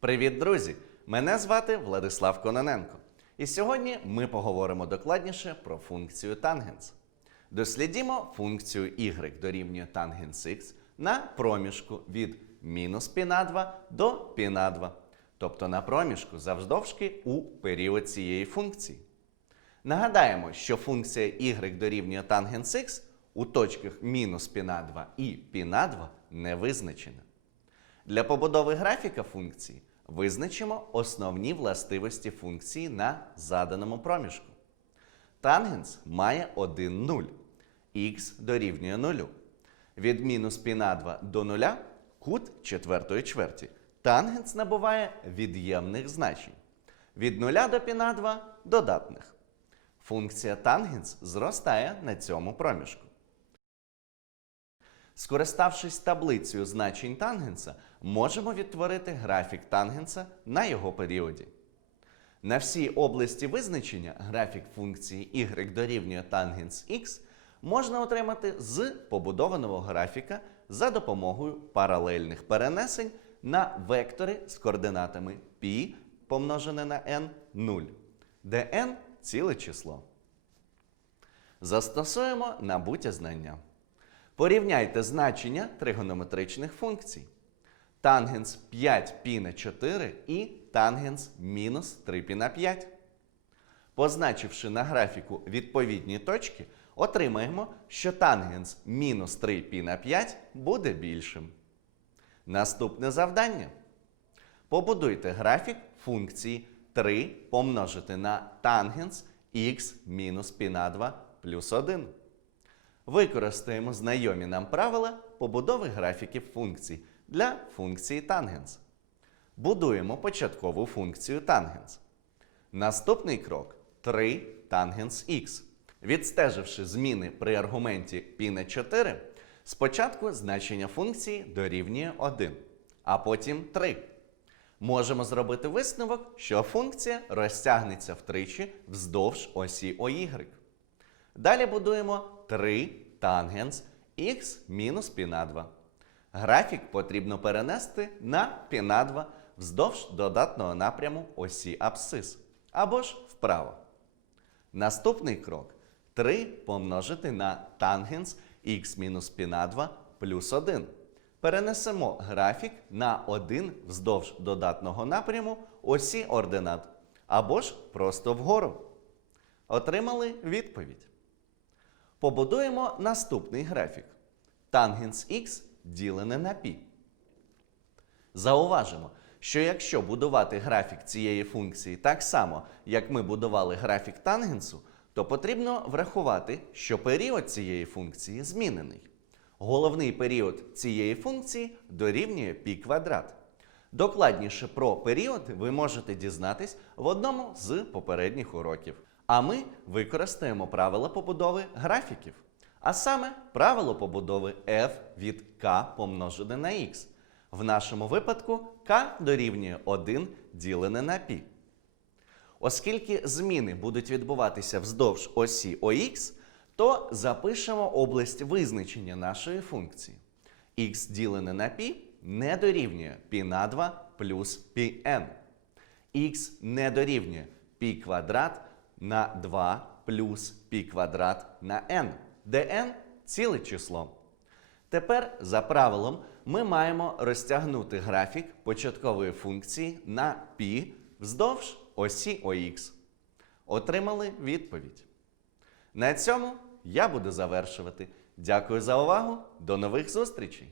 Привіт, друзі! Мене звати Владислав Кононенко. І сьогодні ми поговоримо докладніше про функцію тангенс. Дослідімо функцію y дорівнює тангенс x на проміжку від мінус піна 2 до піна 2, тобто на проміжку завждовжки у період цієї функції. Нагадаємо, що функція y дорівнює тангенс x у точках мінус піна 2 і піна 2 не визначена. Для побудови графіка функції визначимо основні властивості функції на заданому проміжку. Тангенс має один нуль. х дорівнює нулю. Від мінус π на 2 до нуля кут четвертої чверті. Тангенс набуває від'ємних значень. Від нуля до π на 2 додатних. Функція тангенс зростає на цьому проміжку. Скориставшись таблицею значень тангенса, можемо відтворити графік тангенса на його періоді. На всій області визначення графік функції y дорівнює тангенс x можна отримати з побудованого графіка за допомогою паралельних перенесень на вектори з координатами π помножене на n 0, де n ціле число. Застосуємо набуття знання. Порівняйте значення тригонометричних функцій. Тангенс 5 пі на 4 і тангенс мінус 3 пі на 5. Позначивши на графіку відповідні точки, отримаємо, що тангенс мінус 3π на 5 буде більшим. Наступне завдання. Побудуйте графік функції 3 помножити на тангенс х мінус пі на 2 плюс 1. Використаємо знайомі нам правила побудови графіків функцій для функції тангенс. Будуємо початкову функцію тангенс. Наступний крок 3 тангенс х. Відстеживши зміни при аргументі π на 4, спочатку значення функції дорівнює 1, а потім 3. Можемо зробити висновок, що функція розтягнеться втричі вздовж осі OY. Далі будуємо 3 тангенс х мінус піна 2. Графік потрібно перенести на піна 2 вздовж додатного напряму осі абсцис або ж вправо. Наступний крок 3 помножити на тангенс х мінус піна 2 плюс 1. Перенесемо графік на 1 вздовж додатного напряму осі ординат або ж просто вгору. Отримали відповідь. Побудуємо наступний графік. Тангенс х ділене на π. Зауважимо, що якщо будувати графік цієї функції так само, як ми будували графік тангенсу, то потрібно врахувати, що період цієї функції змінений. Головний період цієї функції дорівнює π квадрат. Докладніше про період ви можете дізнатись в одному з попередніх уроків. А ми використаємо правила побудови графіків. А саме правило побудови f від k помножене на x. В нашому випадку k дорівнює 1 ділене на π. Оскільки зміни будуть відбуватися вздовж осі ОХ, то запишемо область визначення нашої функції. х ділене на π не дорівнює π на 2 плюс πn. х не дорівнює π квадрат на 2 плюс π квадрат на n, де n ціле число. Тепер, за правилом, ми маємо розтягнути графік початкової функції на π вздовж осі ОХ. Отримали відповідь. На цьому я буду завершувати. Дякую за увагу. До нових зустрічей!